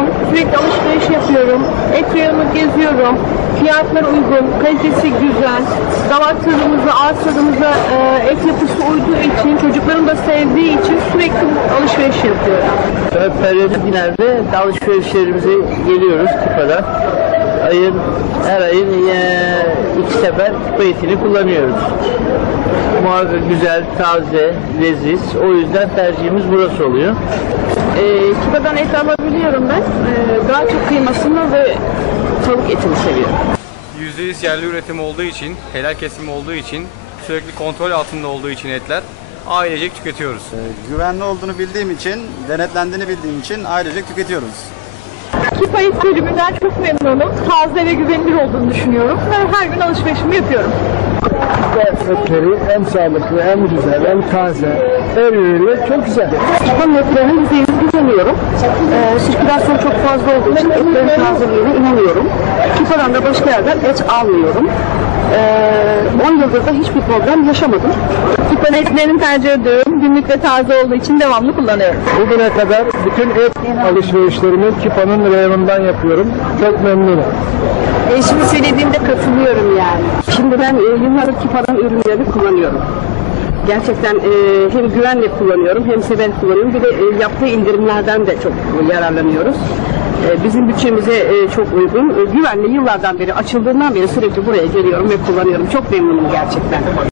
memnunum. Sürekli alışveriş yapıyorum. Et geziyorum. Fiyatlar uygun, kalitesi güzel. Damak tadımıza, ağız tadımıza e, et yapısı uyduğu için, çocuklarım da sevdiği için sürekli alışveriş yapıyorum. Periyodik günlerde alışverişlerimize geliyoruz Kipa'da. Ayın, her ayın eee, iki sefer Kipa etini kullanıyoruz. Muhakkak güzel, taze, leziz. O yüzden tercihimiz burası oluyor. E, Kiba'dan et alabiliyorum ben. E, daha çok kıymasını ve tavuk etini seviyorum. %100 yerli üretim olduğu için, helal kesim olduğu için, sürekli kontrol altında olduğu için etler ailecek tüketiyoruz. Güvenli olduğunu bildiğim için, denetlendiğini bildiğim için ailecek tüketiyoruz. Kipa et bölümünden çok memnunum. Taze ve güvenilir olduğunu düşünüyorum ve her gün alışverişimi yapıyorum. Etleri hem sağlıklı hem güzel hem taze her ürünü çok güzel. Etlerini yüzeyini güveniyorum. Ee, sirkülasyon çok fazla olduğu için etlerin tazeliğine inanıyorum. Kipa'dan da başka yerden et almıyorum. Ee, 10 yıldır da hiçbir problem yaşamadım. Kipa etlerini tercih ediyorum. Günlük ve taze olduğu için devamlı kullanıyorum. Bugüne kadar bütün et alışverişlerimi Kipa'nın reyonundan yapıyorum. Çok memnunum. Eşimin söylediğinde katılıyorum yani. Şimdi ben e, yıllardır Kipa'dan ürünlerini kullanıyorum. Gerçekten e, hem güvenle kullanıyorum hem severek kullanıyorum. Bir de e, yaptığı indirimlerden de çok yararlanıyoruz. E, bizim bütçemize e, çok uygun. E, güvenli yıllardan beri açıldığından beri sürekli buraya geliyorum ve kullanıyorum. Çok memnunum gerçekten.